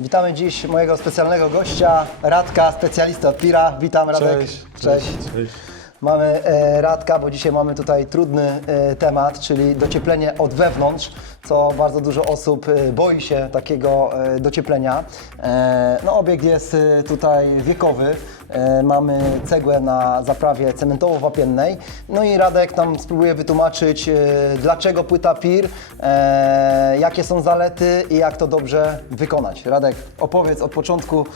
Witamy dziś mojego specjalnego gościa, Radka, specjalista od Pira. Witam Radek. Cześć. Cześć. Mamy e, Radka, bo dzisiaj mamy tutaj trudny e, temat, czyli docieplenie od wewnątrz, co bardzo dużo osób e, boi się takiego e, docieplenia. E, no obiekt jest tutaj wiekowy. Mamy cegłę na zaprawie cementowo-wapiennej. No i Radek nam spróbuje wytłumaczyć, dlaczego płyta PIR, jakie są zalety i jak to dobrze wykonać. Radek, opowiedz od początku,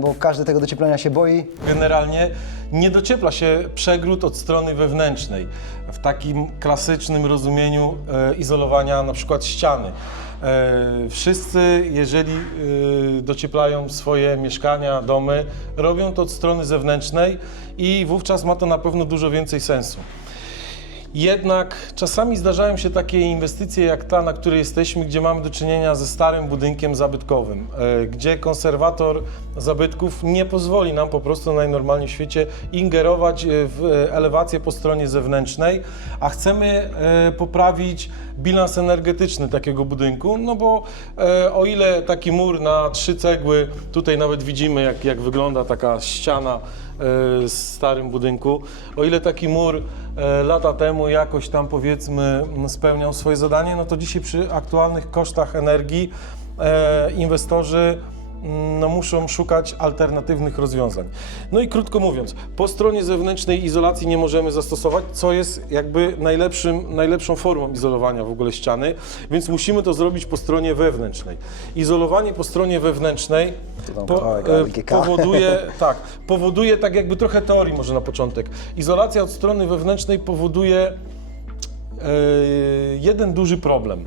bo każdy tego docieplenia się boi. Generalnie nie dociepla się przegród od strony wewnętrznej w takim klasycznym rozumieniu izolowania na przykład ściany. E, wszyscy, jeżeli e, docieplają swoje mieszkania, domy, robią to od strony zewnętrznej i wówczas ma to na pewno dużo więcej sensu. Jednak czasami zdarzają się takie inwestycje jak ta, na której jesteśmy, gdzie mamy do czynienia ze starym budynkiem zabytkowym, e, gdzie konserwator zabytków nie pozwoli nam po prostu najnormalniej w świecie ingerować e, w e, elewację po stronie zewnętrznej, a chcemy poprawić bilans energetyczny takiego budynku, no bo o ile taki mur na trzy cegły, tutaj nawet widzimy jak, jak wygląda taka ściana starym budynku. O ile taki mur e, lata temu jakoś tam powiedzmy spełniał swoje zadanie, no to dzisiaj przy aktualnych kosztach energii e, inwestorzy no, muszą szukać alternatywnych rozwiązań. No i krótko mówiąc, po stronie zewnętrznej izolacji nie możemy zastosować, co jest jakby najlepszym, najlepszą formą izolowania w ogóle ściany, więc musimy to zrobić po stronie wewnętrznej. Izolowanie po stronie wewnętrznej po, e, powoduje, tak, powoduje tak jakby trochę teorii może na początek. Izolacja od strony wewnętrznej powoduje e, jeden duży problem.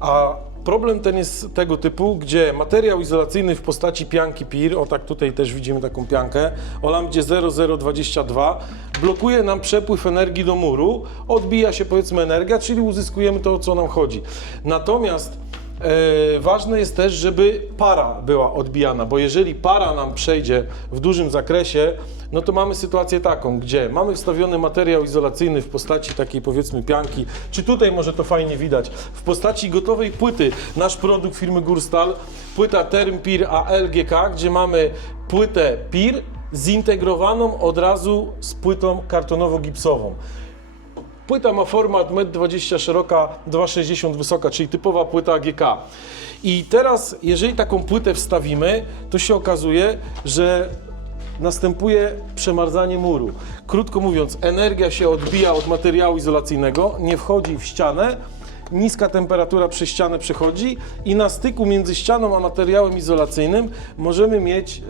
A problem ten jest tego typu, gdzie materiał izolacyjny w postaci pianki PIR, o tak tutaj też widzimy taką piankę, o lambdzie 0022, blokuje nam przepływ energii do muru, odbija się powiedzmy energia, czyli uzyskujemy to, o co nam chodzi. Natomiast ważne jest też, żeby para była odbijana, bo jeżeli para nam przejdzie w dużym zakresie, no to mamy sytuację taką, gdzie mamy wstawiony materiał izolacyjny w postaci takiej powiedzmy pianki, czy tutaj może to fajnie widać, w postaci gotowej płyty, nasz produkt firmy Gurstal, płyta Term PIR ALGK, gdzie mamy płytę PIR zintegrowaną od razu z płytą kartonowo-gipsową. Płyta ma format 1,20 m szeroka, 2,60 m wysoka, czyli typowa płyta AGK. I teraz, jeżeli taką płytę wstawimy, to się okazuje, że następuje przemarzanie muru. Krótko mówiąc, energia się odbija od materiału izolacyjnego, nie wchodzi w ścianę, niska temperatura przez ścianę przechodzi i na styku między ścianą a materiałem izolacyjnym możemy mieć e,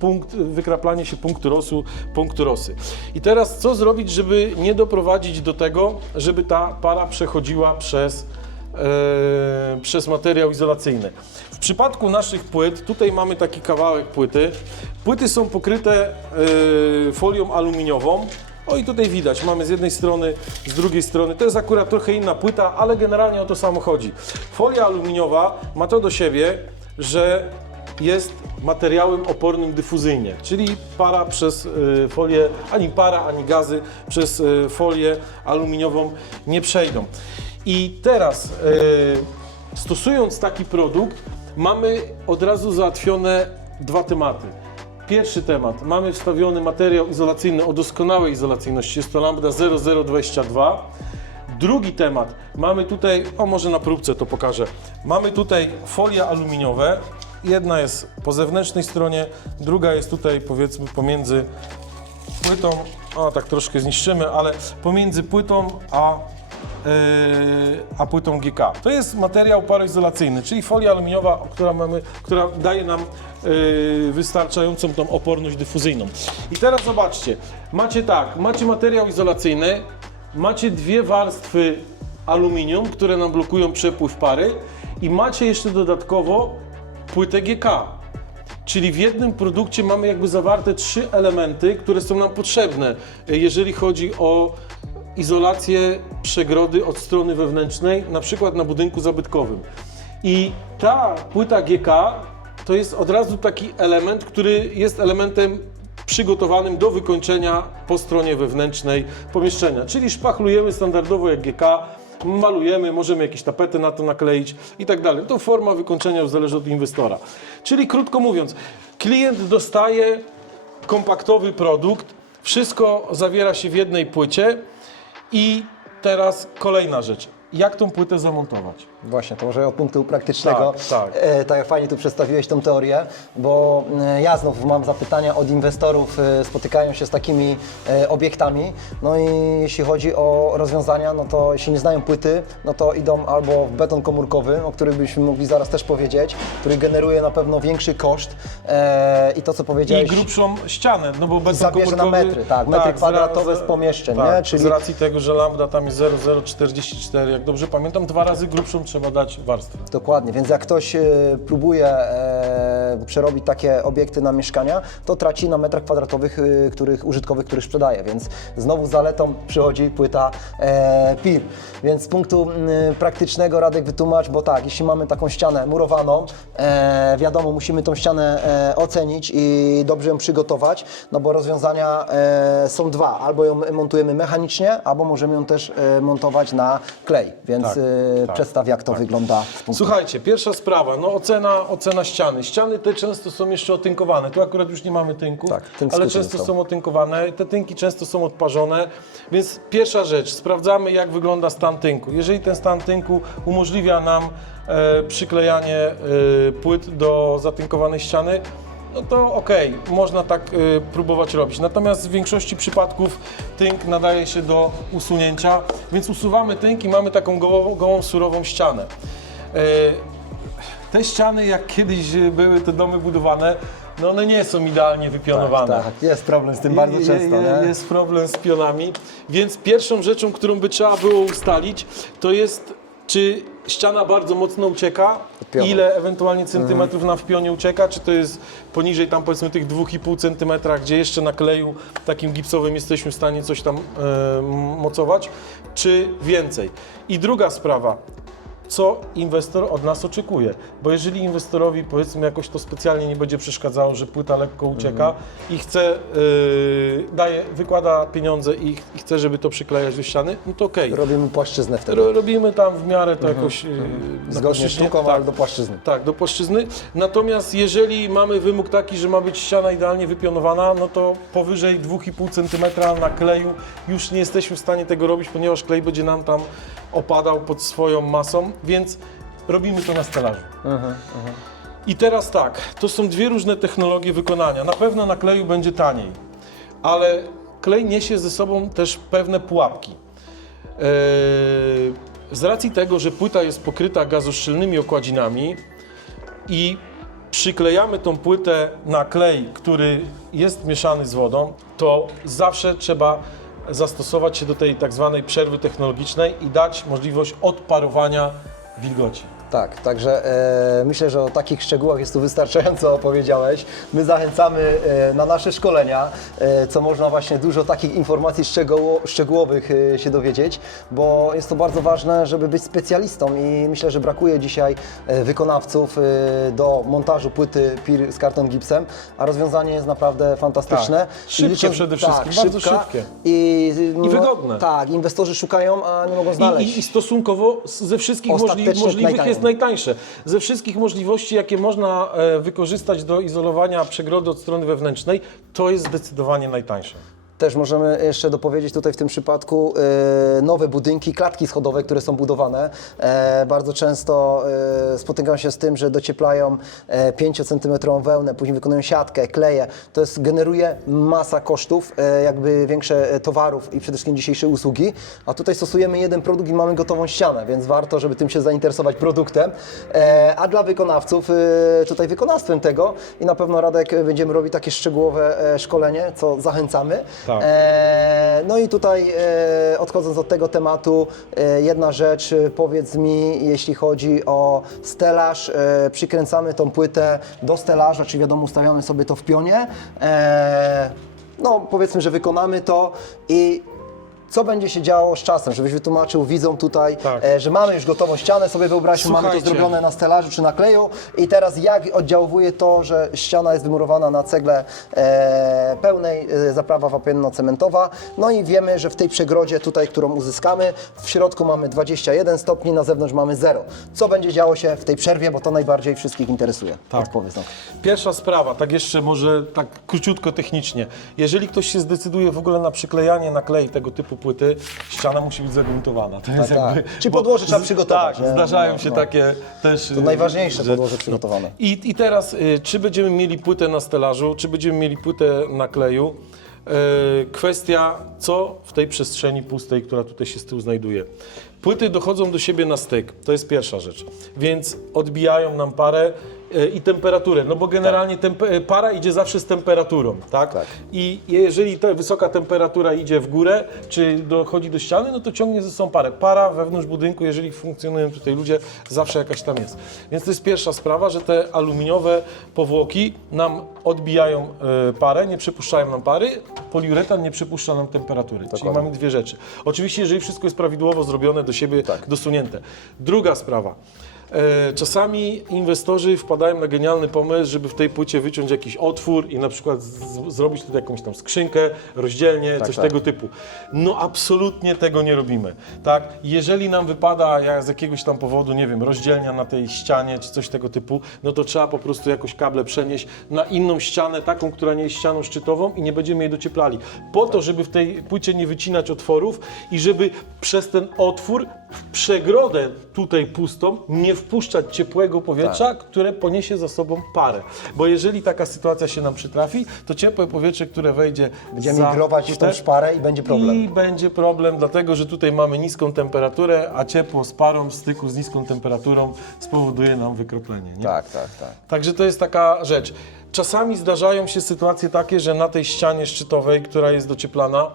punkt, wykraplanie się punktu rosu, punktu rosy. I teraz co zrobić, żeby nie doprowadzić do tego, żeby ta para przechodziła przez e, przez materiał izolacyjny. W przypadku naszych płyt, tutaj mamy taki kawałek płyty. Płyty są pokryte e, folią aluminiową. O i tutaj widać, mamy z jednej strony, z drugiej strony. To jest akurat trochę inna płyta, ale generalnie o to samo chodzi. Folia aluminiowa ma to do siebie, że jest materiałem opornym dyfuzyjnie, czyli para przez y, folię, ani para, ani gazy przez y, folię aluminiową nie przejdą. I teraz, y, stosując taki produkt, mamy od razu załatwione dwa tematy. Pierwszy temat, mamy wstawiony materiał izolacyjny o doskonałej izolacyjności, jest to lambda 0022. Drugi temat, mamy tutaj, o może na próbce to pokażę, mamy tutaj folie aluminiowe, jedna jest po zewnętrznej stronie, druga jest tutaj powiedzmy pomiędzy płytą, o tak troszkę zniszczymy, ale pomiędzy płytą a, a płytą GK. To jest materiał paroizolacyjny, czyli folia aluminiowa, która, mamy, która daje nam yy, wystarczającą tą oporność dyfuzyjną. I teraz zobaczcie, macie tak, macie materiał izolacyjny, macie dwie warstwy aluminium, które nam blokują przepływ pary i macie jeszcze dodatkowo płytę GK. Czyli w jednym produkcie mamy jakby zawarte trzy elementy, które są nam potrzebne, e, jeżeli chodzi o izolację przegrody od strony wewnętrznej, na przykład na budynku zabytkowym. I ta płyta GK to jest od razu taki element, który jest elementem przygotowanym do wykończenia po stronie wewnętrznej pomieszczenia. Czyli szpachlujemy standardowo jak GK, malujemy, możemy jakieś tapety na to nakleić i tak dalej. To forma wykończenia już zależy od inwestora. Czyli krótko mówiąc, klient dostaje kompaktowy produkt, wszystko zawiera się w jednej płycie i teraz kolejna rzecz. Jak tą płytę zamontować? Właśnie, to może od punktu praktycznego. Tak, tak. E, tak jak fajnie tu przedstawiłeś tą teorię, bo e, ja znów mam zapytania od inwestorów, e, spotykają się z takimi e, obiektami, no i jeśli chodzi o rozwiązania, no to jeśli nie znają płyty, no to idą albo w beton komórkowy, o którym byśmy mogli zaraz też powiedzieć, który generuje na pewno większy koszt e, i to, co I powiedziałeś... grubszą ścianę, no bo beton Zabierze na komórkowy- metry, tak, metry kwadratowe z pomieszczeń, tak, nie? Czyli- Z racji tego, że lambda tam jest 0,044, jak dobrze pamiętam, dwa razy grubszą trzeba dać warstwę. Dokładnie, więc jak ktoś e, próbuje e, przerobić takie obiekty na mieszkania, to traci na metrach kwadratowych, e, których użytkowych, których sprzedaje, więc znowu zaletą przychodzi płyta e, PIR. Więc z punktu praktycznego Radek wytłumacz, bo tak, jeśli mamy taką ścianę murowaną, e, wiadomo, musimy tą ścianę e, ocenić i dobrze ją przygotować, no bo rozwiązania e, są dwa, albo ją montujemy mechanicznie, albo możemy ją też e, montować na klej, więc Tak, tak, przedstaw jak to wygląda z punktu Słuchajcie, pierwsza sprawa, no ocena, ocena ściany. Ściany te często są jeszcze otynkowane. Tu akurat już nie mamy tynków, Tak, tynk ale często są. są otynkowane. Te tynki często są odparzone, więc pierwsza rzecz, sprawdzamy jak wygląda stan tynku. Jeżeli ten stan tynku umożliwia nam e, przyklejanie e, płyt do zatynkowanej ściany, no to okej, można tak e, próbować robić. Natomiast w większości przypadków tynk nadaje się do usunięcia, więc usuwamy tynk i mamy taką gołą, gołą surową ścianę. E, te ściany, jak kiedyś były te domy budowane, no one nie są idealnie wypionowane. Tak, tak, jest problem z tym bardzo Je- często, je- nie? Jest problem z pionami, więc pierwszą rzeczą, którą by trzeba było ustalić, to jest czy ściana bardzo mocno ucieka, ile ewentualnie centymetrów nam w pionie ucieka, czy to jest poniżej tam powiedzmy tych 2,5 centymetra, gdzie jeszcze na kleju takim gipsowym jesteśmy w stanie coś tam e, mocować, czy więcej. I druga sprawa, co inwestor od nas oczekuje. Bo jeżeli inwestorowi powiedzmy jakoś to specjalnie nie będzie przeszkadzało, że płyta lekko ucieka i chce, yy, daje, wykłada pieniądze i, i chce, żeby to przyklejać do ściany, no to okej. Robimy płaszczyznę wtedy. Ro, robimy tam w miarę to jakoś yy, na Zgodnie z sztuką, tak, ale do płaszczyzny. tak, do płaszczyzny. Natomiast jeżeli mamy wymóg taki, że ma być ściana idealnie wypionowana, no to powyżej 2,5 cm na kleju już nie jesteśmy w stanie tego robić, ponieważ klej będzie nam tam opadał pod swoją masą, więc robimy to na stelażu. I teraz tak, to są dwie różne technologie wykonania. Na pewno na kleju będzie taniej, ale klej niesie ze sobą też pewne pułapki. Eee, Z racji tego, że płyta jest pokryta gazoszczelnymi okładzinami i przyklejamy tą płytę na klej, który jest mieszany z wodą, to zawsze trzeba zastosować się do tej tak zwanej przerwy technologicznej i dać możliwość odparowania wilgoci. Tak, także e, myślę, że o takich szczegółach jest tu wystarczająco opowiedziałeś. My zachęcamy e, na nasze szkolenia, e, co można właśnie dużo takich informacji szczegóło, szczegółowych e, się dowiedzieć, bo jest to bardzo ważne, żeby być specjalistą i myślę, że brakuje dzisiaj e, wykonawców e, do montażu płyty PIR z karton gipsem, a rozwiązanie jest naprawdę fantastyczne. Tak. Szybkie przede wszystkim, bardzo szybkie. I, I wygodne. Tak, inwestorzy szukają, a nie mogą znaleźć. I, i, I stosunkowo z- ze wszystkich możli, możliwych najtaniej. Jest najtańsze. Ze wszystkich możliwości, jakie można e, wykorzystać do izolowania przegrody od strony wewnętrznej, to jest zdecydowanie najtańsze. Też możemy jeszcze dopowiedzieć tutaj w tym przypadku e, nowe budynki, klatki schodowe, które są budowane. E, bardzo często e, spotykam się z tym, że docieplają e, 5 cm wełnę, później wykonują siatkę, kleje. To jest, generuje masa kosztów, e, jakby większe e, towarów i przede wszystkim dzisiejsze usługi. A tutaj stosujemy jeden produkt i mamy gotową ścianę, więc warto, żeby tym się zainteresować produktem. E, a dla wykonawców e, tutaj wykonawstwem tego i na pewno Radek e, będziemy robić takie szczegółowe e, szkolenie, co zachęcamy. Tak. E, no i tutaj e, odchodząc od tego tematu, e, jedna rzecz, e, powiedz mi, jeśli chodzi o stelaż, e, przykręcamy tą płytę do stelaża, czy wiadomo, ustawiamy sobie to w pionie. E, no powiedzmy, że wykonamy to i co będzie się działo z czasem, żebyś wytłumaczył widzom tutaj, Tak. e, że mamy już gotową ścianę, sobie wyobraźmy, mamy to Słuchajcie. zrobione na stelażu czy na kleju i teraz jak oddziałuje to, że ściana jest wymurowana na cegle e, pełnej, e, zaprawa wapienno-cementowa, no i wiemy, że w tej przegrodzie tutaj, którą uzyskamy, w środku mamy 21 stopni, na zewnątrz mamy 0. Co będzie działo się w tej przerwie, bo to najbardziej wszystkich interesuje. Tak. Odpowiedz na to. Pierwsza sprawa, tak jeszcze może tak króciutko technicznie. Jeżeli ktoś się zdecyduje w ogóle na przyklejanie na klej tego typu płyty, ściana musi być zagruntowana. To jest tak. jakby, podłoże trzeba przygotować, Tak, nie? zdarzają No, się no. takie też... To najważniejsze że- podłoże przygotowane. I, I teraz, y, czy będziemy mieli płytę na stelażu, czy będziemy mieli płytę na kleju, y, kwestia, co w tej przestrzeni pustej, która tutaj się z tyłu znajduje. Płyty dochodzą do siebie na styk, to jest pierwsza rzecz, więc odbijają nam parę y, i temperaturę, no bo generalnie tempe- para idzie zawsze z temperaturą, tak? Tak. I jeżeli ta wysoka temperatura idzie w górę, czy dochodzi do ściany, no to ciągnie ze sobą parę. Para wewnątrz budynku, jeżeli funkcjonują tutaj ludzie, zawsze jakaś tam jest. Więc to jest pierwsza sprawa, że te aluminiowe powłoki nam odbijają e, parę, nie przepuszczają nam pary, poliuretan nie przepuszcza nam temperatury. Czyli mamy dwie rzeczy. Oczywiście, jeżeli wszystko jest prawidłowo zrobione do siebie, dosunięte. Druga sprawa. E, Czasami inwestorzy wpadają na genialny pomysł, żeby w tej płycie wyciąć jakiś otwór i na przykład zrobić tutaj jakąś tam skrzynkę, rozdzielnie, coś tak. tego typu. No absolutnie tego nie robimy. Tak? Jeżeli nam wypada jak z jakiegoś tam powodu, nie wiem, rozdzielnia na tej ścianie czy coś tego typu, no to trzeba po prostu jakoś kable przenieść na inną ścianę, taką, która nie jest ścianą szczytową i nie będziemy jej docieplali. Po to, żeby w tej płycie nie wycinać otworów i żeby przez ten otwór przegrodę tutaj pustą nie wpuszczać ciepłego powietrza, Tak. które poniesie za sobą parę. Bo jeżeli taka sytuacja się nam przytrafi, to ciepłe powietrze, które wejdzie Będziemy za migrować w tą szparę i będzie problem. I będzie problem, dlatego że tutaj mamy niską temperaturę, a ciepło z parą w styku z niską temperaturą spowoduje nam wykroplenie. Nie? Tak, tak, tak. Także to jest taka rzecz. Czasami zdarzają się sytuacje takie, że na tej ścianie szczytowej, która jest docieplana,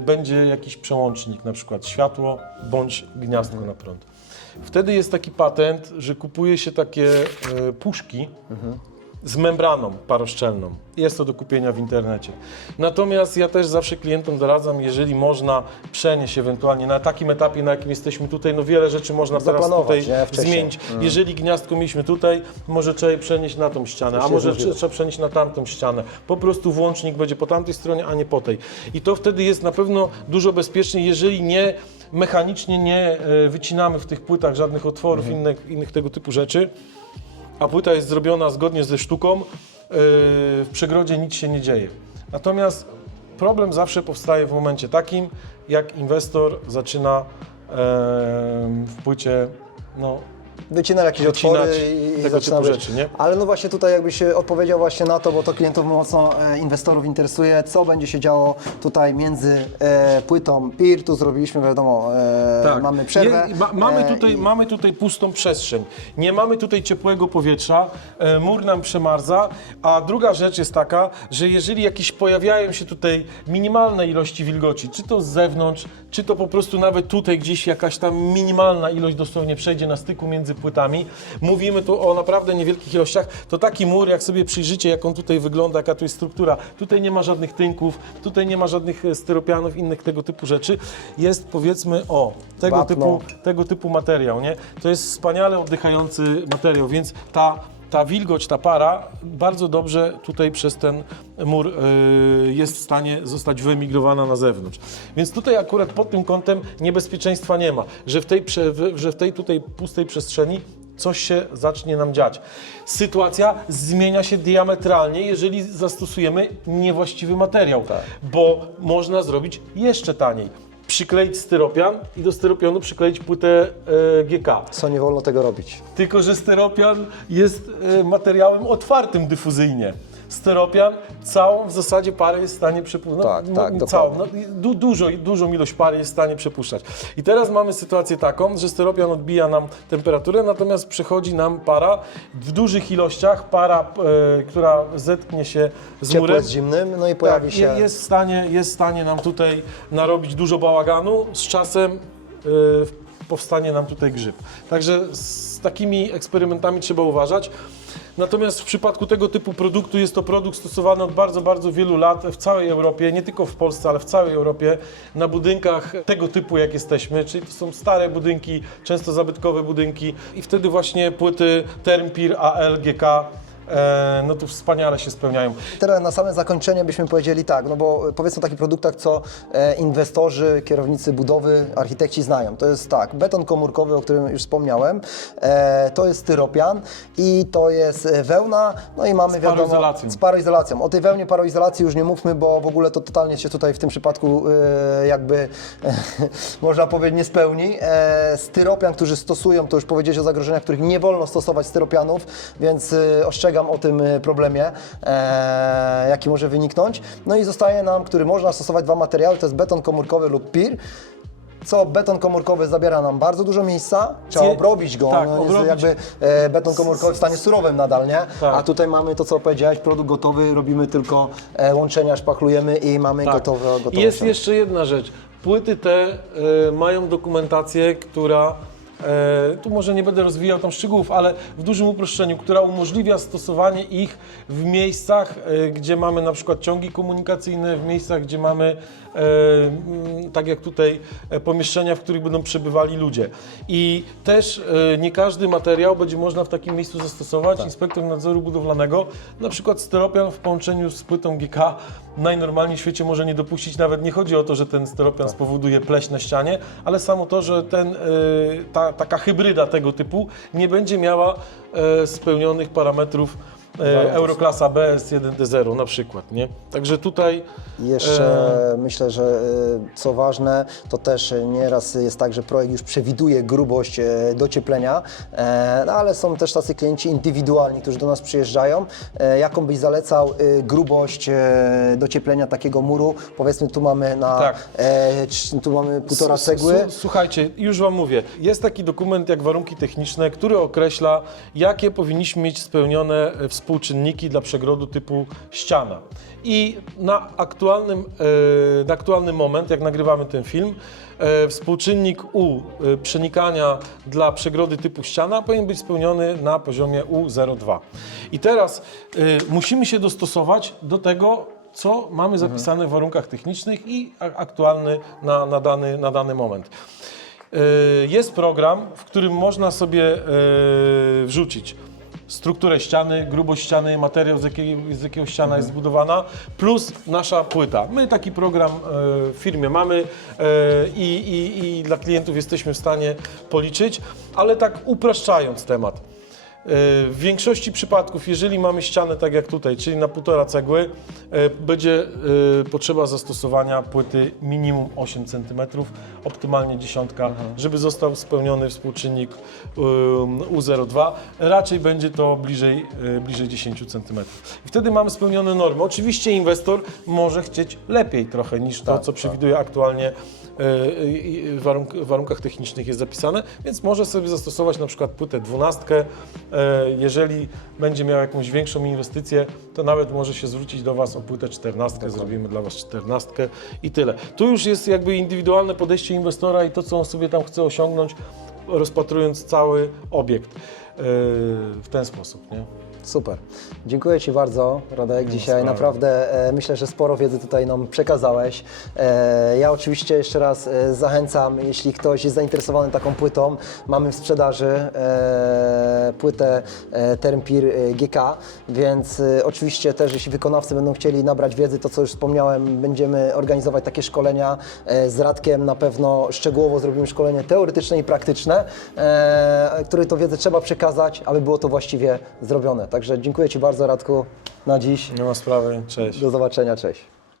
będzie jakiś przełącznik, na przykład światło bądź gniazdko na prąd. Wtedy jest taki patent, że kupuje się takie yy, puszki z membraną paroszczelną. Jest to do kupienia w internecie. Natomiast ja też zawsze klientom doradzam, jeżeli można przenieść ewentualnie na takim etapie, na jakim jesteśmy tutaj, no wiele rzeczy można teraz tutaj nie? Zmienić. Jeżeli gniazdko mieliśmy tutaj, może trzeba je przenieść na tą ścianę, a może możliwe. trzeba przenieść na tamtą ścianę. Po prostu włącznik będzie po tamtej stronie, a nie po tej. I to wtedy jest na pewno dużo bezpieczniej, jeżeli nie mechanicznie nie e, wycinamy w tych płytach żadnych otworów, Mhm. innych, innych tego typu rzeczy, a płyta jest zrobiona zgodnie ze sztuką, e, w przegrodzie nic się nie dzieje. Natomiast problem zawsze powstaje w momencie takim, jak inwestor zaczyna w płycie no, Wycina jakieś Wycinać otwory i, tego zaczyna typu rzeczy, nie? Ale no właśnie tutaj jakbyś odpowiedział właśnie na to, bo to klientów mocno e, inwestorów interesuje, co będzie się działo tutaj między e, płytą PIR, tu zrobiliśmy wiadomo, e, mamy przerwę. Tak. Je- ma, mamy, e, tutaj, i- mamy tutaj pustą przestrzeń. Nie mamy tutaj ciepłego powietrza, e, mur nam przemarza, a druga rzecz jest taka, że jeżeli jakieś pojawiają się tutaj minimalne ilości wilgoci, czy to z zewnątrz, czy to po prostu nawet tutaj gdzieś jakaś tam minimalna ilość dosłownie przejdzie na styku między płytami, mówimy tu o naprawdę niewielkich ilościach, to taki mur, jak sobie przyjrzycie, jak on tutaj wygląda, jaka tu jest struktura, tutaj nie ma żadnych tynków, tutaj nie ma żadnych e, styropianów, innych tego typu rzeczy, jest powiedzmy o tego Wapno. typu tego typu materiał, nie? To jest wspaniale oddychający materiał, więc ta, ta wilgoć, ta para bardzo dobrze tutaj przez ten mur y, jest w stanie zostać wyemigrowana na zewnątrz. Więc tutaj akurat pod tym kątem niebezpieczeństwa nie ma, że w tej, że w tej tutaj pustej przestrzeni coś się zacznie nam dziać. Sytuacja zmienia się diametralnie, jeżeli zastosujemy niewłaściwy materiał, bo można zrobić jeszcze taniej przykleić styropian i do styropianu przykleić płytę e, GK. Co nie wolno tego robić. Tylko, że styropian jest e, materiałem otwartym dyfuzyjnie. Styropian całą w zasadzie parę jest w stanie przepuszczać. Tak, tak, całą, dokładnie. no, du, dużo, dużą ilość pary jest w stanie przepuszczać. I teraz mamy sytuację taką, że styropian odbija nam temperaturę, natomiast przychodzi nam para w dużych ilościach, para, e, która zetknie się z Ciepło murem. jest zimnym, no i pojawi tak, się... je- Jest w, stanie, jest w stanie nam tutaj narobić dużo bałaganu. Z czasem y, powstanie nam tutaj grzyb. Także z takimi eksperymentami trzeba uważać. Natomiast w przypadku tego typu produktu jest to produkt stosowany od bardzo, bardzo wielu lat w całej Europie, nie tylko w Polsce, ale w całej Europie, na budynkach tego typu, jak jesteśmy, czyli to są stare budynki, często zabytkowe budynki i wtedy właśnie płyty Termpir, AL, GK, e, no tu wspaniale się spełniają. Teraz na same zakończenie byśmy powiedzieli tak, no bo powiedzmy o takich produktach, co e, inwestorzy, kierownicy budowy, architekci znają. To jest tak, beton komórkowy, o którym już wspomniałem, e, to jest styropian i to jest wełna, no i mamy Z wiadomo... paroizolacją. Z paroizolacją. O tej wełnie paroizolacji już nie mówmy, bo w ogóle to totalnie się tutaj w tym przypadku e, jakby e, można powiedzieć nie spełni. E, styropian, którzy stosują, to już powiedzieć o zagrożeniach, których nie wolno stosować styropianów, więc e, ostrzegam o tym e, problemie, e, jaki może wyniknąć. No i zostaje nam, który można stosować dwa materiały, to jest beton komórkowy lub PIR. Co beton komórkowy zabiera nam bardzo dużo miejsca, trzeba obrobić go, tak, no, jest obrobić. jakby e, beton komórkowy w stanie surowym nadal, nie? Tak. A tutaj mamy to, co powiedziałeś, produkt gotowy, robimy tylko e, łączenia, szpachlujemy i mamy Tak. gotowe, gotowe jest jeszcze jedna rzecz. Płyty te e, mają dokumentację, która e, tu może nie będę rozwijał tam szczegółów, ale w dużym uproszczeniu, która umożliwia stosowanie ich w miejscach, e, gdzie mamy na przykład ciągi komunikacyjne, w miejscach, gdzie mamy tak jak tutaj e, pomieszczenia, w których będą przebywali ludzie. I też e, nie każdy materiał będzie można w takim miejscu zastosować. Inspektor nadzoru budowlanego, na przykład styropian w połączeniu z płytą GK najnormalniej w świecie może nie dopuścić. Nawet nie chodzi o to, że ten styropian spowoduje pleść na ścianie, ale samo to, że ten, e, ta, taka hybryda tego typu nie będzie miała e, spełnionych parametrów e, Euroklasa BS1D0 na przykład, nie? Także tutaj Jeszcze E. myślę, że e, co ważne, to też nieraz jest tak, że projekt już przewiduje grubość e, docieplenia, e, no ale są też tacy klienci indywidualni, którzy do nas przyjeżdżają. E, Jaką byś zalecał e, grubość e, docieplenia takiego muru? Powiedzmy tu mamy na, Tak. e, trz- tu mamy półtora cegły. Słuchajcie, już Wam mówię, jest taki dokument jak warunki techniczne, który określa, jakie powinniśmy mieć spełnione e, współczynniki dla przegrodu typu ściana. I na, aktualnym, e, na aktualny moment, jak nagrywamy ten film, e, współczynnik U e, przenikania dla przegrody typu ściana powinien być spełniony na poziomie U02. I teraz musimy się dostosować do tego, co mamy zapisane w warunkach technicznych i aktualny na, na, dany, na dany moment. Jest program, w którym można sobie wrzucić strukturę ściany, grubość ściany, materiał, z jakiego, z jakiego ściana jest zbudowana, plus nasza płyta. My taki program yy, w firmie mamy yy, i, i, i dla klientów jesteśmy w stanie policzyć, ale tak upraszczając temat. W większości przypadków, jeżeli mamy ścianę tak jak tutaj, czyli na półtora cegły, e, będzie e, potrzeba zastosowania płyty minimum 8 cm, optymalnie dziesiątka, żeby został spełniony współczynnik um, U02. Raczej będzie to bliżej, e, bliżej 10 cm. I wtedy mamy spełnione normy. Oczywiście inwestor może chcieć lepiej trochę niż to, Tak, co przewiduje aktualnie e, i w warunk, w warunkach technicznych jest zapisane, więc może sobie zastosować na przykład płytę 12. E, Jeżeli będzie miał jakąś większą inwestycję, to nawet może się zwrócić do Was o płytę 14, zrobimy dla Was 14 i tyle. Tu już jest jakby indywidualne podejście inwestora i to, co on sobie tam chce osiągnąć, rozpatrując cały obiekt e, w ten sposób, nie? Super. Dziękuję Ci bardzo, Radek, dzisiaj. sprawy. Naprawdę e, myślę, że sporo wiedzy tutaj nam przekazałeś. E, ja oczywiście jeszcze raz e, zachęcam, jeśli ktoś jest zainteresowany taką płytą, mamy w sprzedaży e, płytę e, Termpir e, GK, więc e, oczywiście też jeśli wykonawcy będą chcieli nabrać wiedzy, to co już wspomniałem, będziemy organizować takie szkolenia e, z Radkiem. Na pewno szczegółowo zrobimy szkolenie teoretyczne i praktyczne, e, której to wiedzę trzeba przekazać, aby było to właściwie zrobione. Także dziękuję Ci bardzo Radku na dziś. Nie ma sprawy, cześć. Do zobaczenia, cześć.